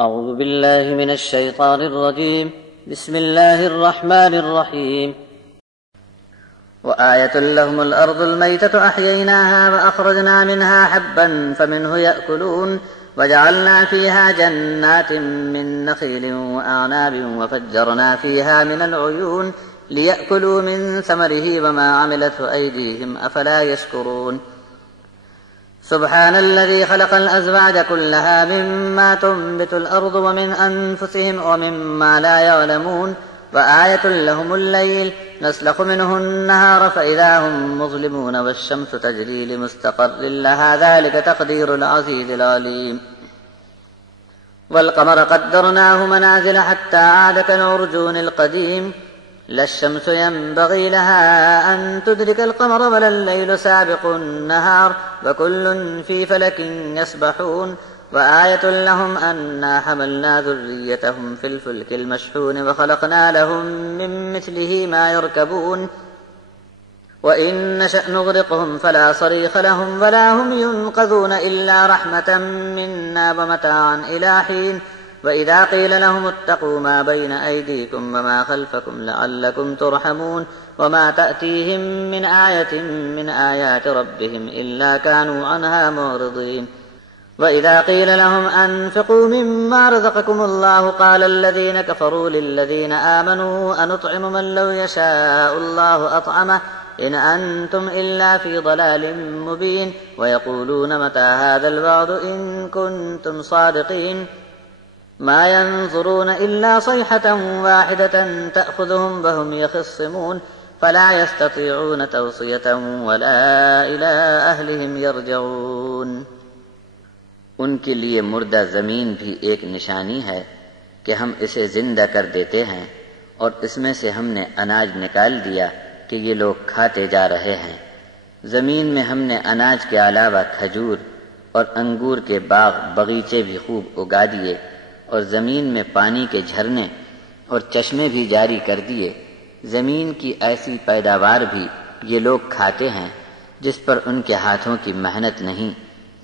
أعوذ بالله من الشيطان الرجيم. بسم الله الرحمن الرحيم. وآية لهم الأرض الميتة أحييناها وأخرجنا منها حبا فمنه يأكلون وجعلنا فيها جنات من نخيل وأعناب وفجرنا فيها من العيون ليأكلوا من ثمره وما عملته أيديهم أفلا يشكرون. سبحان الذي خلق الأزواج كلها مما تنبت الأرض ومن أنفسهم ومما لا يعلمون. وآية لهم الليل نسلخ منه النهار فإذا هم مظلمون والشمس تجري لمستقر لها ذلك تقدير العزيز العليم. والقمر قدرناه منازل حتى عاد كالعرجون القديم. لا الشمس ينبغي لها أن تدرك القمر ولا الليل سابق النهار وكل في فلك يسبحون. وآية لهم أنا حملنا ذريتهم في الفلك المشحون وخلقنا لهم من مثله ما يركبون وإن نشأ نغرقهم فلا صريخ لهم ولا هم ينقذون إلا رحمة منا ومتاعا إلى حين. وإذا قيل لهم اتقوا ما بين أيديكم وما خلفكم لعلكم ترحمون. وما تأتيهم من آية من آيات ربهم إلا كانوا عنها معرضين. وإذا قيل لهم أنفقوا مما رزقكم الله قال الذين كفروا للذين آمنوا أنطعم من لو يشاء الله أطعمه إن أنتم إلا في ضلال مبين. ويقولون متى هذا الوعد إن كنتم صادقين. ما ينظرون إلا صيحة واحدة تأخذهم وهم يخصمون فلا يستطيعون توصية ولا إلى أهلهم يرجعون. ان کے لیے مردہ زمین بھی ایک نشانی ہے کہ ہم اسے زندہ کر دیتے ہیں اور اس میں سے ہم نے اناج نکال دیا کہ یہ لوگ کھاتے جا رہے ہیں۔ زمین میں ہم نے اناج کے علاوہ کھجور اور انگور کے باغ باغیچے بھی خوب اگا دیے اور زمین میں پانی کے جھرنے اور چشمے بھی جاری کر دیے۔ زمین کی ایسی پیداوار بھی یہ لوگ کھاتے ہیں جس پر ان کے ہاتھوں کی محنت نہیں،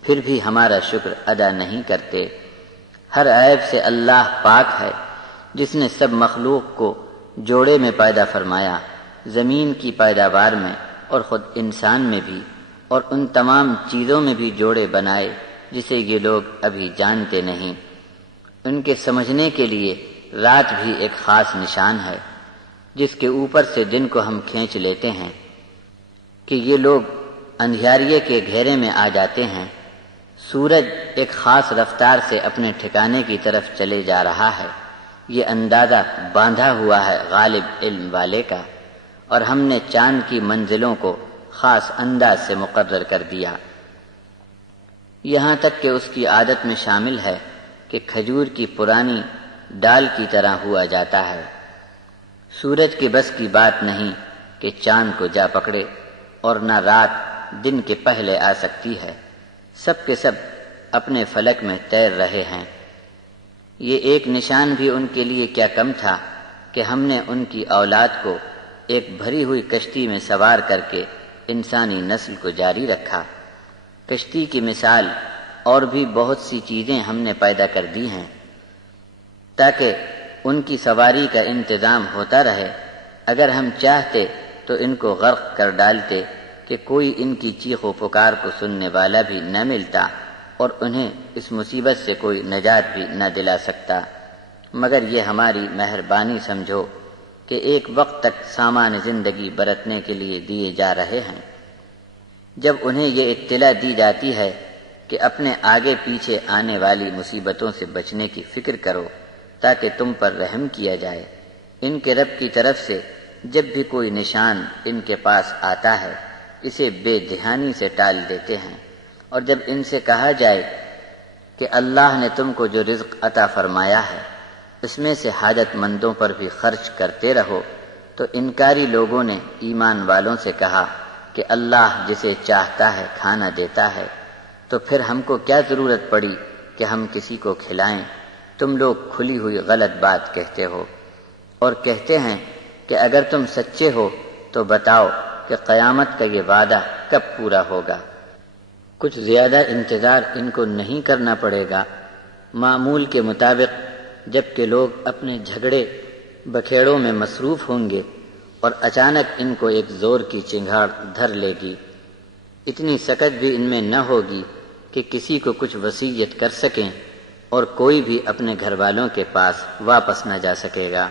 پھر بھی ہمارا شکر ادا نہیں کرتے۔ ہر عیب سے اللہ پاک ہے جس نے سب مخلوق کو جوڑے میں پیدا فرمایا، زمین کی پیداوار میں اور خود انسان میں بھی، اور ان تمام چیزوں میں بھی جوڑے بنائے جسے یہ لوگ ابھی جانتے نہیں۔ ان کے سمجھنے کے لیے رات بھی ایک خاص نشان ہے جس کے اوپر سے دن کو ہم کھینچ لیتے ہیں کہ یہ لوگ اندھیاریے کے گھیرے میں آ جاتے ہیں۔ سورج ایک خاص رفتار سے اپنے ٹھکانے کی طرف چلے جا رہا ہے، یہ اندازہ باندھا ہوا ہے غالب علم والے کا، اور ہم نے چاند کی منزلوں کو خاص انداز سے مقرر کر دیا، یہاں تک کہ اس کی عادت میں شامل ہے کہ کھجور کی پرانی ڈال کی طرح ہوا جاتا ہے۔ سورج کے بس کی بات نہیں کہ چاند کو جا پکڑے، اور نہ رات دن کے پہلے آ سکتی ہے، سب کے سب اپنے فلک میں تیر رہے ہیں۔ یہ ایک نشان بھی ان کے لیے کیا کم تھا کہ ہم نے ان کی اولاد کو ایک بھری ہوئی کشتی میں سوار کر کے انسانی نسل کو جاری رکھا۔ کشتی کی مثال اور بھی بہت سی چیزیں ہم نے پیدا کر دی ہیں تاکہ ان کی سواری کا انتظام ہوتا رہے۔ اگر ہم چاہتے تو ان کو غرق کر ڈالتے کہ کوئی ان کی چیخ و پکار کو سننے والا بھی نہ ملتا اور انہیں اس مصیبت سے کوئی نجات بھی نہ دلا سکتا، مگر یہ ہماری مہربانی سمجھو کہ ایک وقت تک سامان زندگی برتنے کے لیے دیے جا رہے ہیں۔ جب انہیں یہ اطلاع دی جاتی ہے کہ اپنے آگے پیچھے آنے والی مصیبتوں سے بچنے کی فکر کرو تاکہ تم پر رحم کیا جائے، ان کے رب کی طرف سے جب بھی کوئی نشان ان کے پاس آتا ہے اسے بے دھیانی سے ٹال دیتے ہیں، اور جب ان سے کہا جائے کہ اللہ نے تم کو جو رزق عطا فرمایا ہے اس میں سے حاجت مندوں پر بھی خرچ کرتے رہو، تو انکاری لوگوں نے ایمان والوں سے کہا کہ اللہ جسے چاہتا ہے کھانا دیتا ہے، تو پھر ہم کو کیا ضرورت پڑی کہ ہم کسی کو کھلائیں؟ تم لوگ کھلی ہوئی غلط بات کہتے ہو، اور کہتے ہیں کہ اگر تم سچے ہو تو بتاؤ کہ قیامت کا یہ وعدہ کب پورا ہوگا؟ کچھ زیادہ انتظار ان کو نہیں کرنا پڑے گا معمول کے مطابق جبکہ لوگ اپنے جھگڑے بکھیڑوں میں مصروف ہوں گے اور اچانک ان کو ایک زور کی چنگھاڑ دھر لے گی، اتنی سکت بھی ان میں نہ ہوگی کہ کسی کو کچھ وصیت کر سکیں اور کوئی بھی اپنے گھر والوں کے پاس واپس نہ جا سکے گا۔